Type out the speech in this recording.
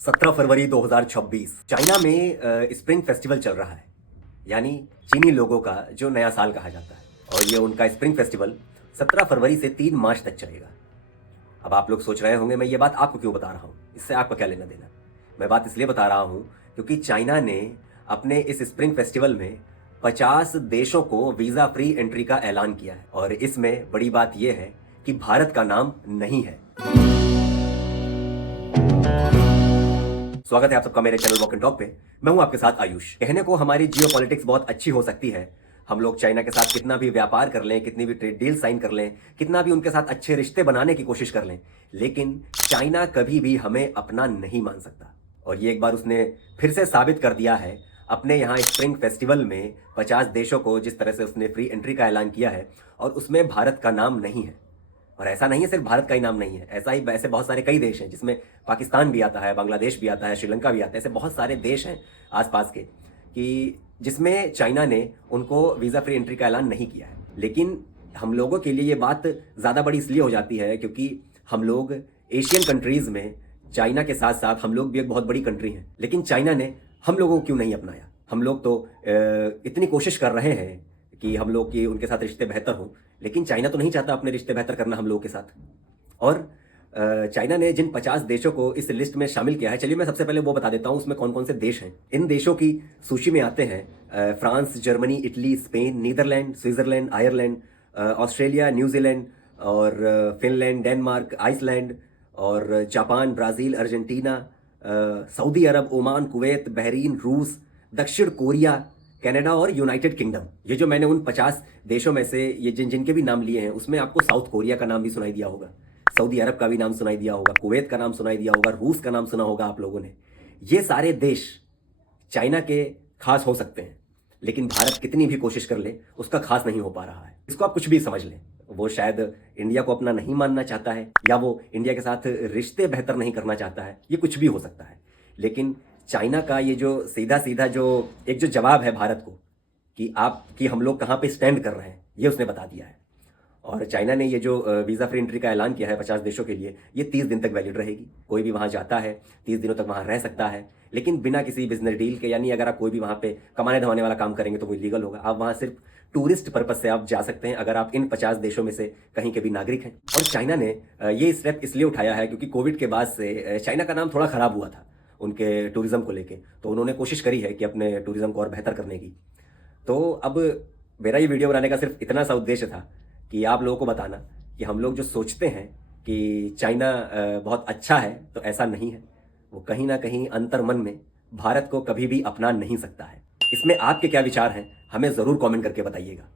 17 फरवरी 2026 China में spring festival चल रहा है, यानी चीनी लोगों का जो नया साल कहा जाता है। और ये उनका स्प्रिंग फेस्टिवल 17 फरवरी से 3 मार्च तक चलेगा। अब आप लोग सोच रहे होंगे मैं ये बात आपको क्यों बता रहा हूँ, इससे आपका क्या लेना देना। मैं बात इसलिए बता रहा हूँ क्योंकि चाइना ने अपने इस स्प्रिंग फेस्टिवल में 50 देशों को वीज़ा फ्री एंट्री का ऐलान किया है। और इसमें बड़ी बात यह है कि भारत का नाम नहीं है। स्वागत है आप सबका मेरे चैनल वॉक एंड टॉक पे। मैं हूं आपके साथ आयुष। कहने को हमारी जियोपॉलिटिक्स बहुत अच्छी हो सकती है, हम लोग चाइना के साथ कितना भी व्यापार कर लें, कितनी भी ट्रेड डील साइन कर लें, कितना भी उनके साथ अच्छे रिश्ते बनाने की कोशिश कर लें, लेकिन चाइना कभी भी हमें अपना नहीं मान सकता। और ये एक बार उसने फिर से साबित कर दिया है अपने यहाँ स्प्रिंग फेस्टिवल में 50 देशों को जिस तरह से उसने फ्री एंट्री का ऐलान किया है, और उसमें भारत का नाम नहीं है। और ऐसा नहीं है सिर्फ भारत का ही नाम नहीं है, ऐसे बहुत सारे कई देश हैं जिसमें पाकिस्तान भी आता है, बांग्लादेश भी आता है, श्रीलंका भी आता है। ऐसे बहुत सारे देश हैं आसपास के कि जिसमें चाइना ने उनको वीज़ा फ्री एंट्री का ऐलान नहीं किया है। लेकिन हम लोगों के लिए ये बात ज़्यादा बड़ी इसलिए हो जाती है क्योंकि हम लोग एशियन कंट्रीज़ में चाइना के साथ साथ हम लोग भी एक बहुत बड़ी कंट्री हैं। लेकिन चाइना ने हम लोगों को क्यों नहीं अपनाया? हम लोग तो इतनी कोशिश कर रहे हैं कि हम लोग की उनके साथ रिश्ते बेहतर हों, लेकिन चाइना तो नहीं चाहता अपने रिश्ते बेहतर करना हम लोगों के साथ। और चाइना ने जिन 50 देशों को इस लिस्ट में शामिल किया है, चलिए मैं सबसे पहले वो बता देता हूँ उसमें कौन कौन से देश हैं। इन देशों की सूची में आते हैं France, Germany, Italy, Spain, Netherlands, Switzerland, Ireland, Australia, New Zealand और फिनलैंड, डेनमार्क, आइसलैंड और Japan, Brazil, Argentina, Saudi Arab, Oman, Kuwait, Bahrain, रूस, दक्षिण कोरिया, कनाडा और यूनाइटेड किंगडम। ये जो मैंने उन 50 देशों में से ये जिनके भी नाम लिए हैं, उसमें आपको साउथ कोरिया का नाम भी सुनाई दिया होगा, सऊदी अरब का भी नाम सुनाई दिया होगा, कुवैत का नाम सुनाई दिया होगा, रूस का नाम सुना होगा आप लोगों ने। ये सारे देश चाइना के खास हो सकते हैं, लेकिन भारत कितनी भी कोशिश कर ले उसका खास नहीं हो पा रहा है। इसको आप कुछ भी समझ लें, वो शायद इंडिया को अपना नहीं मानना चाहता है, या वो इंडिया के साथ रिश्ते बेहतर नहीं करना चाहता है, ये कुछ भी हो सकता है। लेकिन चाइना का ये जो सीधा सीधा जो एक जो जवाब है भारत को कि हम लोग कहाँ पे स्टैंड कर रहे हैं, ये उसने बता दिया है। और चाइना ने ये जो वीज़ा फ्री एंट्री का ऐलान किया है 50 देशों के लिए, ये 30 दिन तक वैलिड रहेगी। कोई भी वहाँ जाता है 30 दिनों तक वहाँ रह सकता है, लेकिन बिना किसी बिजनेस डील के। यानी अगर आप कोई भी वहाँ पे कमाने धमाने वाला काम करेंगे तो वो इलीगल होगा। आप वहाँ सिर्फ टूरिस्ट पर्पज से आप जा सकते हैं अगर आप इन 50 देशों में से कहीं के भी नागरिक हैं। और चाइना ने ये स्टेप इसलिए उठाया है क्योंकि कोविड के बाद से चाइना का नाम थोड़ा ख़राब हुआ था उनके टूरिज़्म को लेके, तो उन्होंने कोशिश करी है कि अपने टूरिज़्म को और बेहतर करने की। तो अब मेरा ये वीडियो बनाने का सिर्फ इतना सा उद्देश्य था कि आप लोगों को बताना कि हम लोग जो सोचते हैं कि चाइना बहुत अच्छा है, तो ऐसा नहीं है। वो कहीं ना कहीं अंतर्मन में भारत को कभी भी अपना नहीं सकता है। इसमें आपके क्या विचार हैं, हमें ज़रूर कमेंट करके बताइएगा।